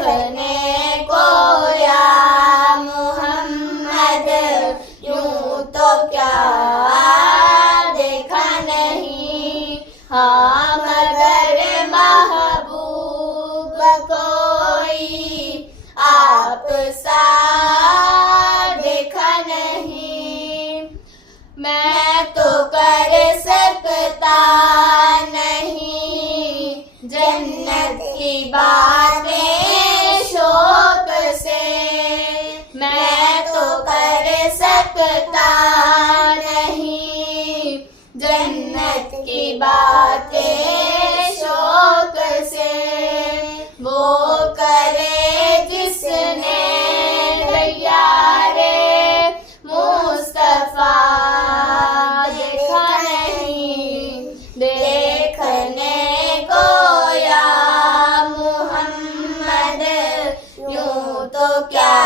देखने को या मोहम्मद, यूं तो क्या देखा नहीं। हाँ मगर महबूब कोई आप सा देखा नहीं। मैं तो कर सकता नहीं जन्नत की बातें शौक से, मैं तो कर सकता नहीं जन्नत की बातें शौक से। वो करे जिसने यारे मुस्तफा देखा नहीं। देखने को या मोहम्मद, यूं तो क्या